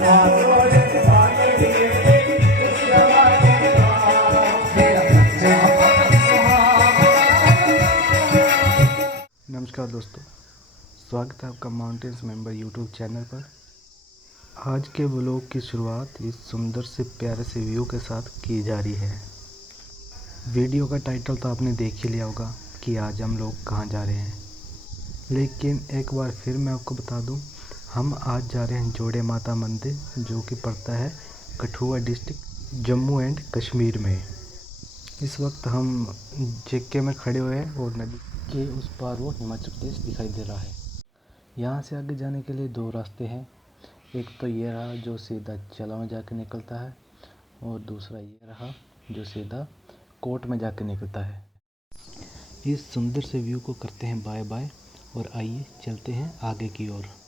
नमस्कार दोस्तों, स्वागत है आपका माउंटेन्स मेंबर यूट्यूब चैनल पर। आज के व्लॉग की शुरुआत इस सुंदर से प्यारे से व्यू के साथ की जा रही है। वीडियो का टाइटल तो आपने देख ही लिया होगा कि आज हम लोग कहाँ जा रहे हैं, लेकिन एक बार फिर मैं आपको बता दूं, हम आज जा रहे हैं जोड़े माता मंदिर, जो कि पड़ता है कठुआ डिस्ट्रिक्ट जम्मू एंड कश्मीर में। इस वक्त हम जेके में खड़े हुए हैं और नदी के उस पार वो हिमाचल प्रदेश दिखाई दे रहा है। यहाँ से आगे जाने के लिए दो रास्ते हैं, एक तो ये रहा जो सीधा चला में जाके निकलता है, और दूसरा ये रहा जो सीधा कोट में जाके निकलता है। इस सुंदर से व्यू को करते हैं बाय बाय और आइए चलते हैं आगे की ओर।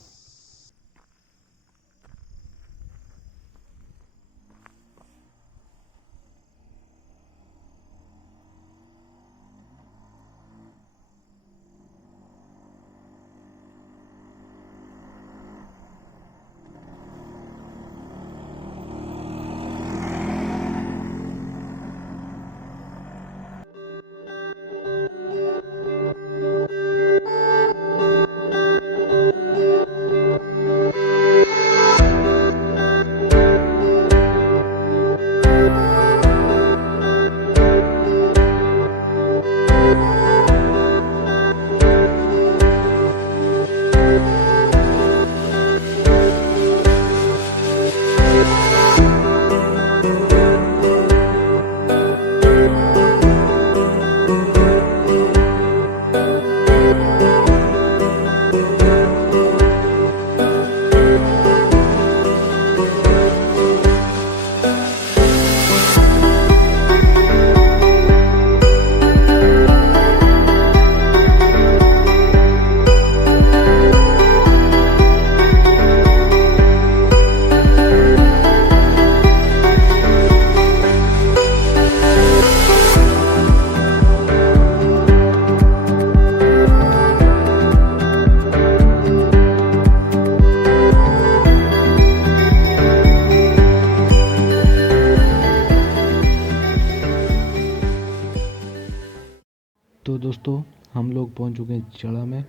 तो दोस्तों, हम लोग पहुंच चुके हैं चढ़ा में।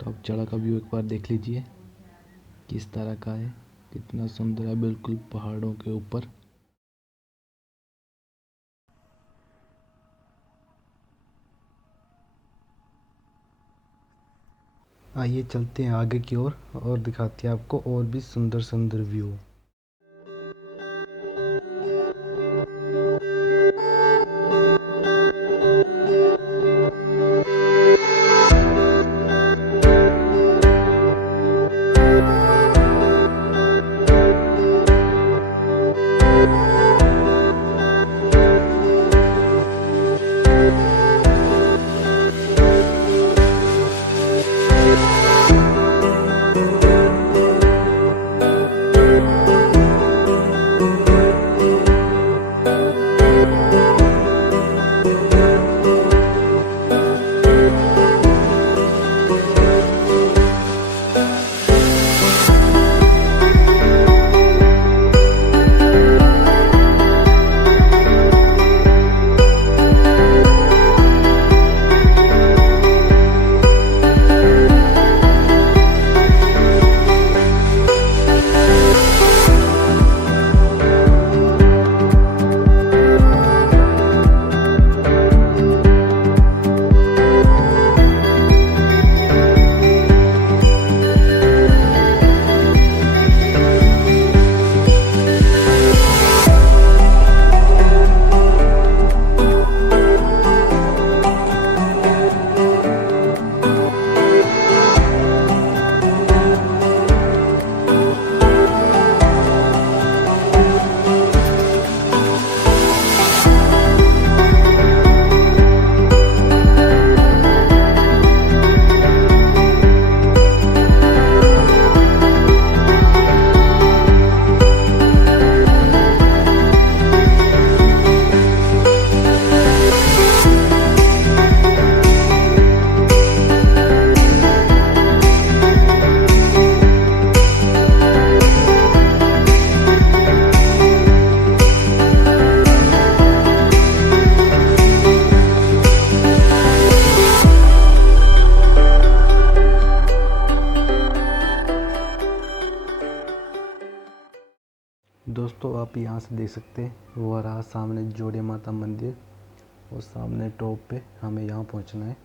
तो अब चढ़ा का व्यू एक बार देख लीजिए किस तरह का है, कितना सुंदर है, बिल्कुल पहाड़ों के ऊपर। आइए चलते हैं आगे की ओर और दिखाते हैं आपको और भी सुंदर सुंदर व्यू। दोस्तों आप यहाँ से देख सकते हैं वो रहा सामने जोड़िया माता मंदिर और सामने टॉप पे हमें यहाँ पहुँचना है।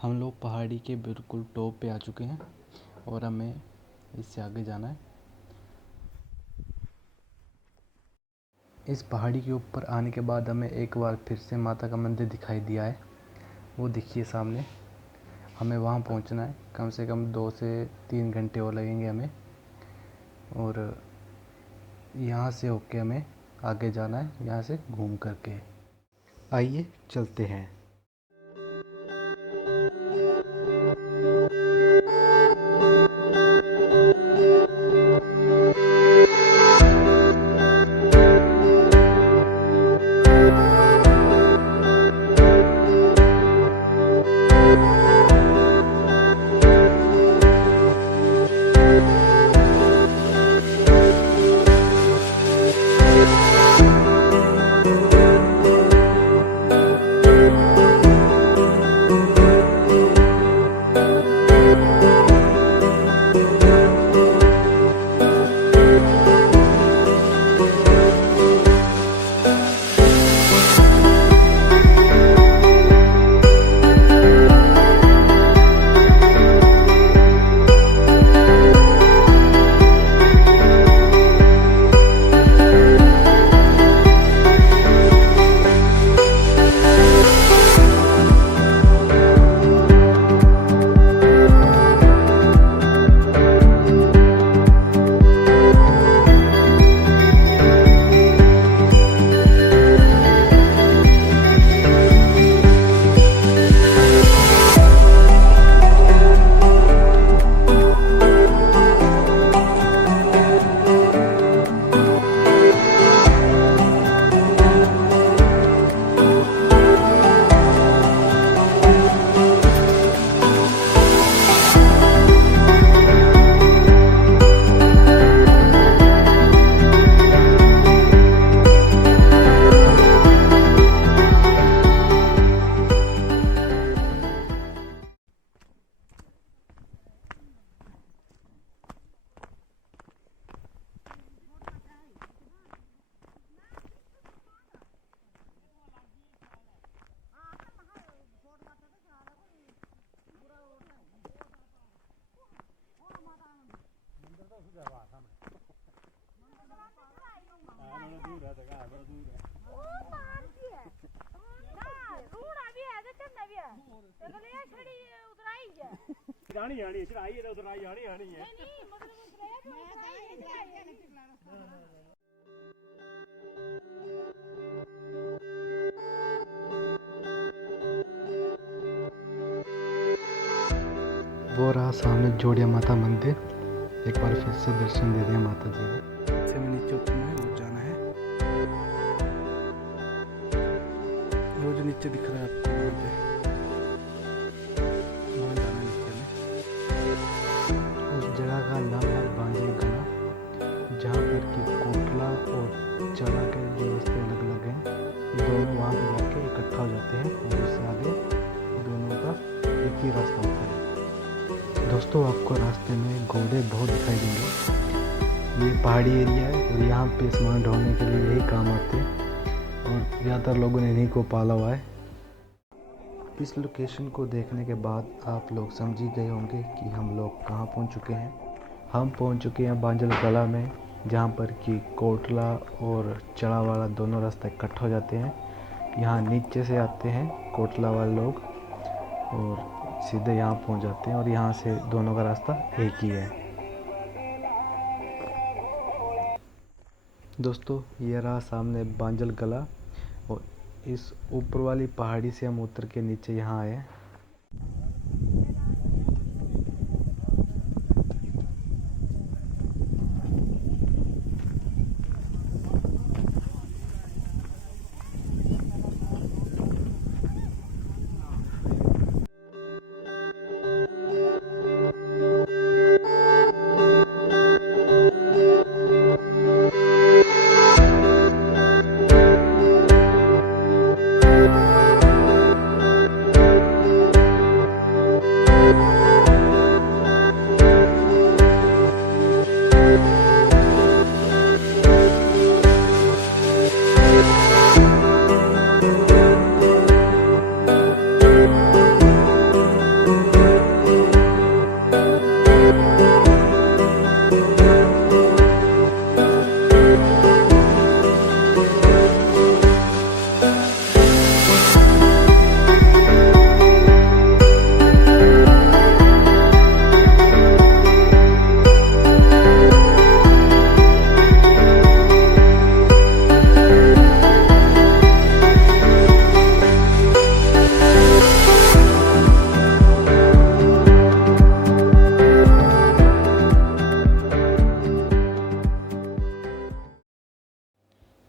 हम लोग पहाड़ी के बिल्कुल टॉप पे आ चुके हैं और हमें इससे आगे जाना है। इस पहाड़ी के ऊपर आने के बाद हमें एक बार फिर से माता का मंदिर दिखाई दिया है, वो देखिए सामने। हमें वहाँ पहुँचना है, कम से कम 2 से 3 घंटे और लगेंगे हमें, और यहाँ से होके हमें आगे जाना है, यहाँ से घूम करके। आइए चलते हैं। वो रहा सामने जोड़िया माता मंदिर। एक बार फिर से दर्शन दे दिया माता जी ने। से में नीचे उतरना है और जाना है। वो जो नीचे दिख रहा है आपको, वहाँ पे वहाँ जाना है नीचे में। उस जगह का नाम है बांजली गला, जहाँ पर कि कोटला और चला के जो रास्ते अलग अलग हैं, दोनों वहाँ पे जाके इकट्ठा हो जाते हैं और उससे आगे दोनों का एक ही रास्ता होता है। दोस्तों आपको रास्ते में घोड़े बहुत दिखाई देंगे। ये पहाड़ी एरिया है और यहाँ पे सामान ढोने के लिए यही काम आते हैं और ज़्यादातर लोगों ने इन्हीं को पाला हुआ है। इस लोकेशन को देखने के बाद आप लोग समझ ही गए होंगे कि हम लोग कहाँ पहुँच चुके हैं। हम पहुँच चुके हैं बांजल गला में, जहाँ पर कि कोटला और चढ़ा वाला दोनों रास्ते इकट्ठा हो जाते हैं यहाँ नीचे से आते हैं कोटला वाले लोग और सीधे यहाँ पहुँच जाते हैं, और यहाँ से दोनों का रास्ता एक ही है। दोस्तों ये रहा सामने बांजल कला, और इस ऊपर वाली पहाड़ी से हम उतर के नीचे यहाँ आए।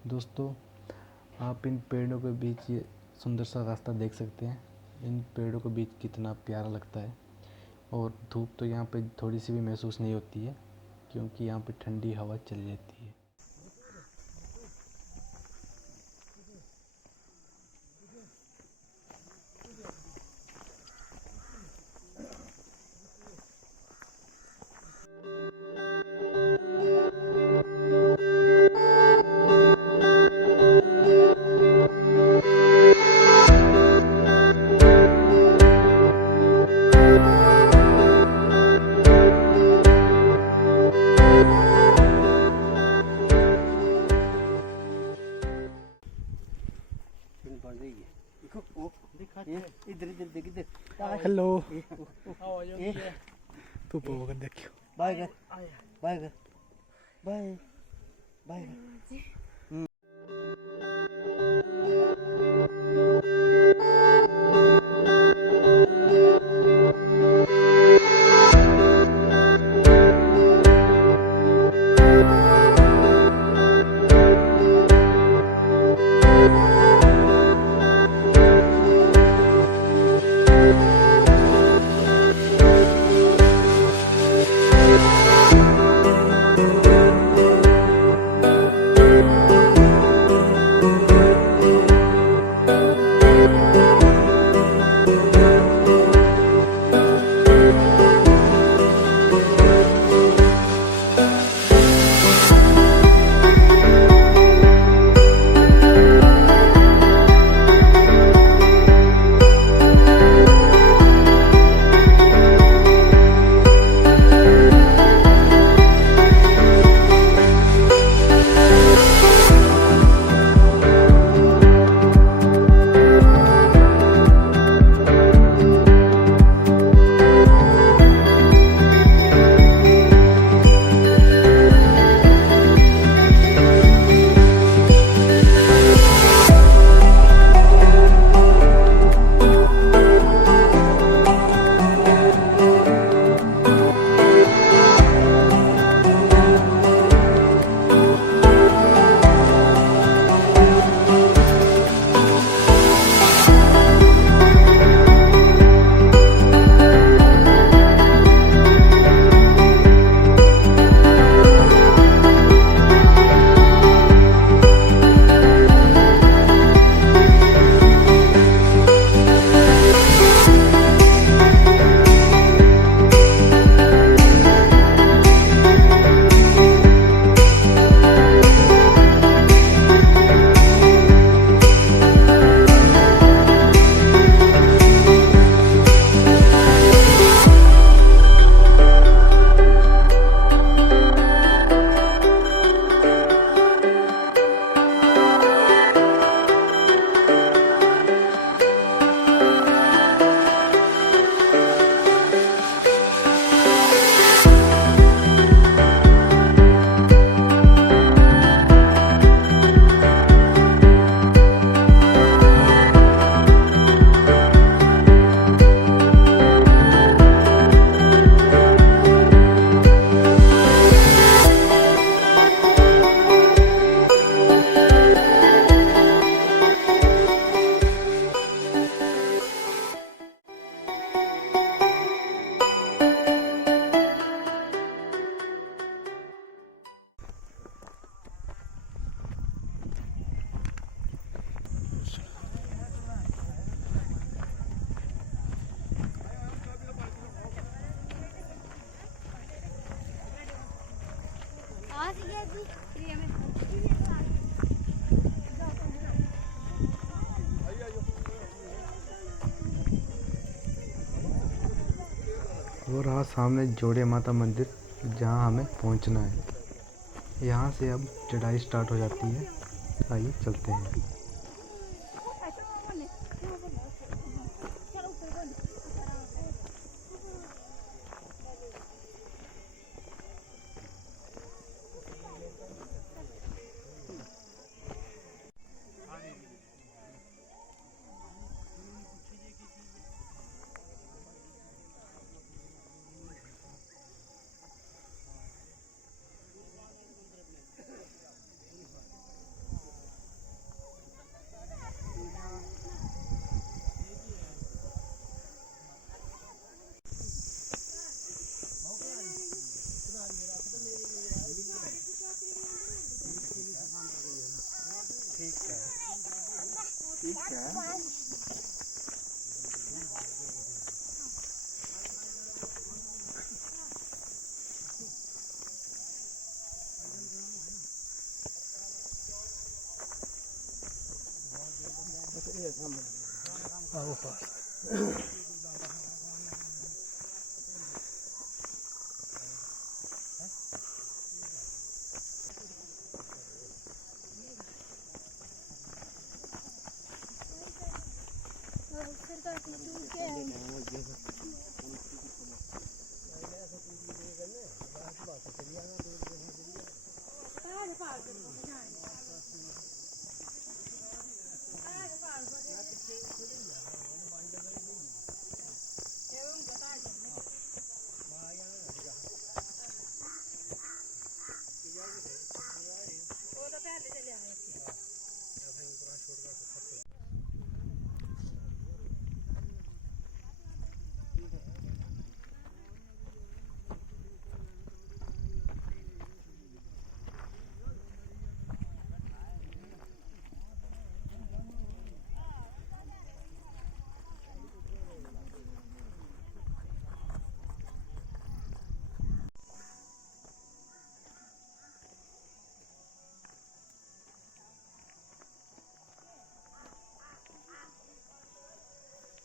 दोस्तों आप इन पेड़ों के बीच ये सुंदर सा रास्ता देख सकते हैं। इन पेड़ों के बीच कितना प्यारा लगता है, और धूप तो यहाँ पे थोड़ी सी भी महसूस नहीं होती है क्योंकि यहाँ पे ठंडी हवा चली जाती है। हेलो तू पोग देखियो बाय कर बाय कर बाय बाय और रहा सामने जोड़े माता मंदिर, जहाँ हमें पहुँचना है। यहाँ से अब चढ़ाई स्टार्ट हो जाती है। आइए चलते हैं।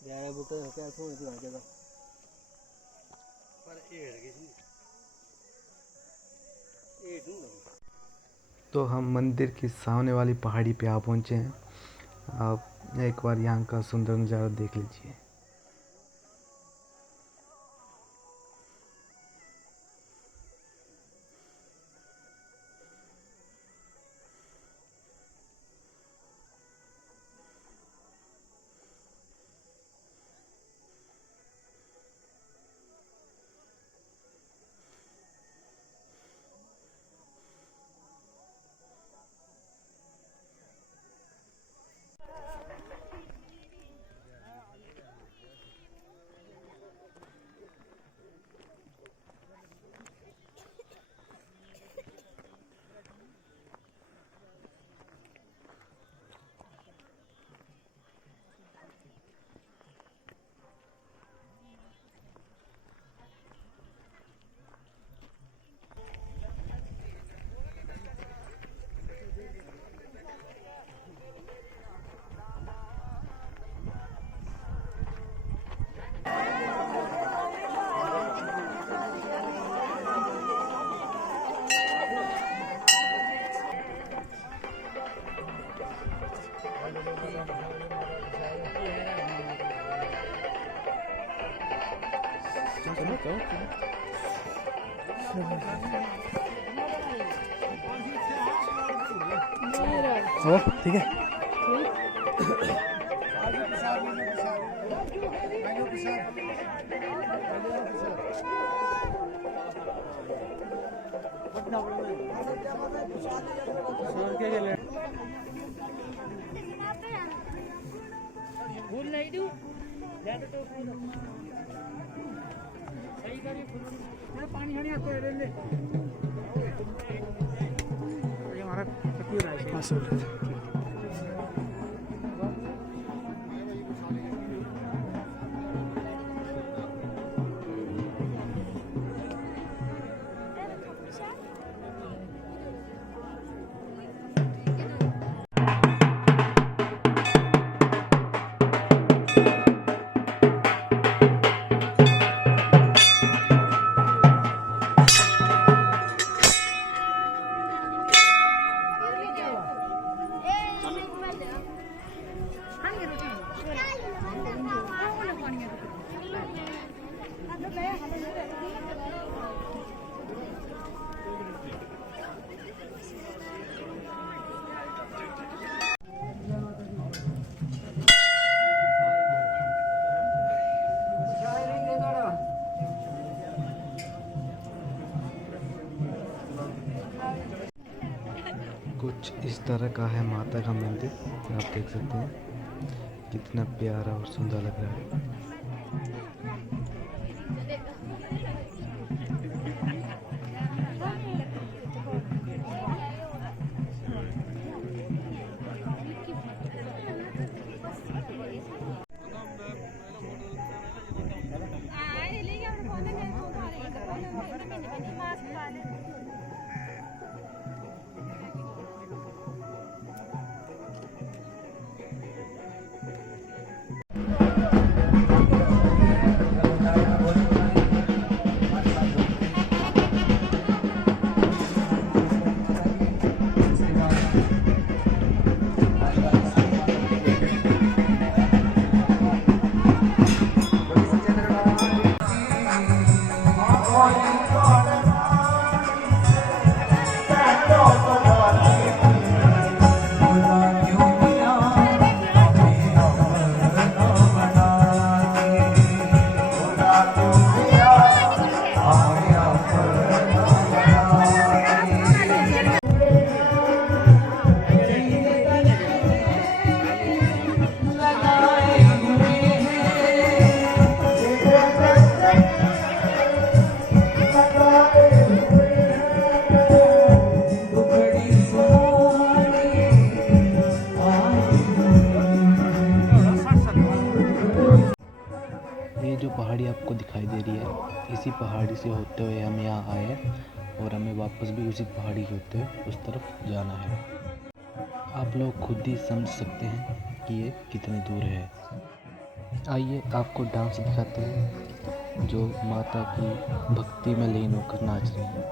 यार बूटे क्या सोने की बात है पर तो हम मंदिर की सामने वाली पहाड़ी पे आ पहुँचे हैं। आप एक बार यहाँ का सुंदर नज़ारा देख लीजिए। ओ ठीक है फूल नहीं दूं ज्यादा तो सही करी फूल पानी हनी आपको ले ले ये हमारा पति है कुछ इस तरह का है माता का मंदिर। आप देख सकते हैं कितना प्यारा और सुंदर लग रहा है। ये जो पहाड़ी आपको दिखाई दे रही है, इसी पहाड़ी से होते हुए हम यहाँ आए और हमें वापस भी उसी पहाड़ी के होते हुए उस तरफ जाना है। आप लोग खुद ही समझ सकते हैं कि ये कितनी दूर है। आइए आपको डांस दिखाते हैं जो माता की भक्ति में लीन होकर नाच रही है।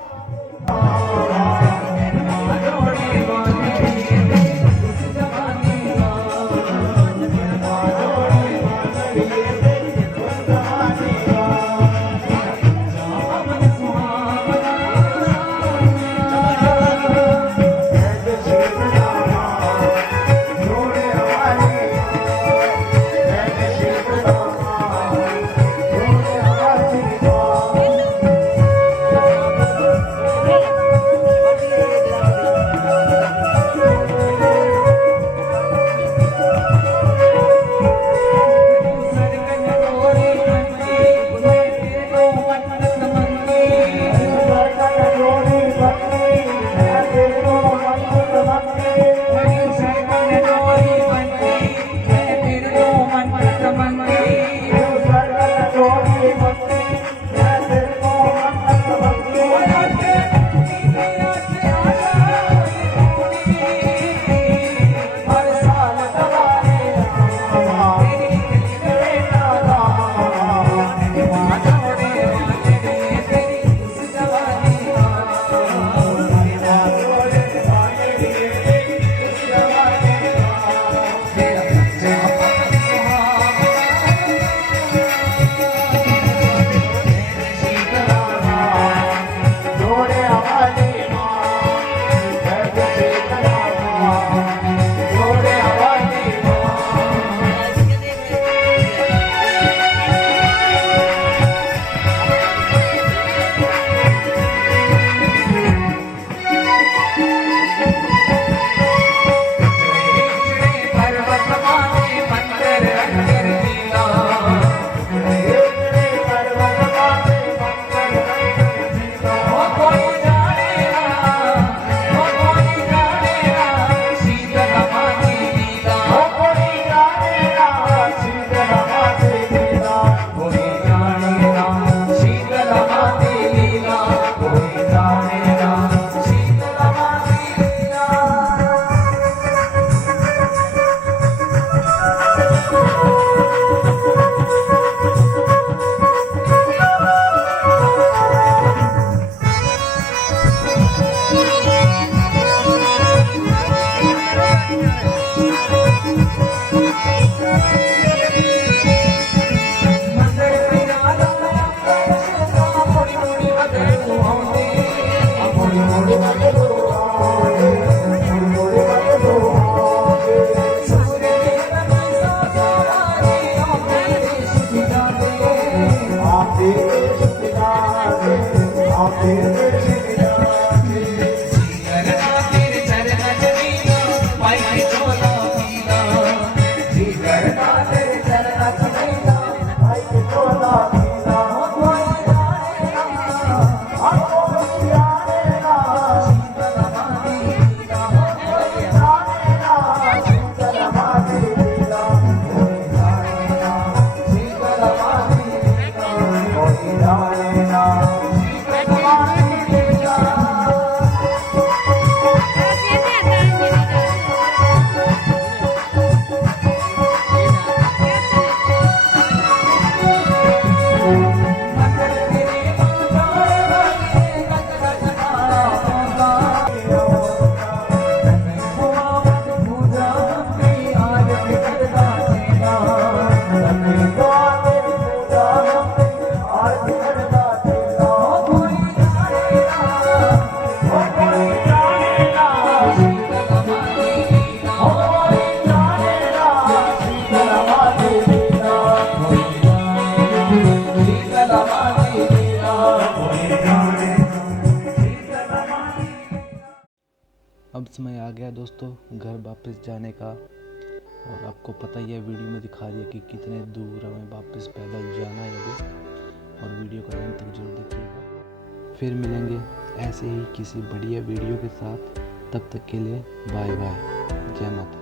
अब समय आ गया दोस्तों घर वापस जाने का। और आपको पता ही है, वीडियो में दिखा दिया कि कितने दूर हमें वापस पैदल जाना है अभी। और वीडियो का एंड तक जरूर देखिएगा। फिर मिलेंगे ऐसे ही किसी बढ़िया वीडियो के साथ। तब तक के लिए बाय बाय। जय माता।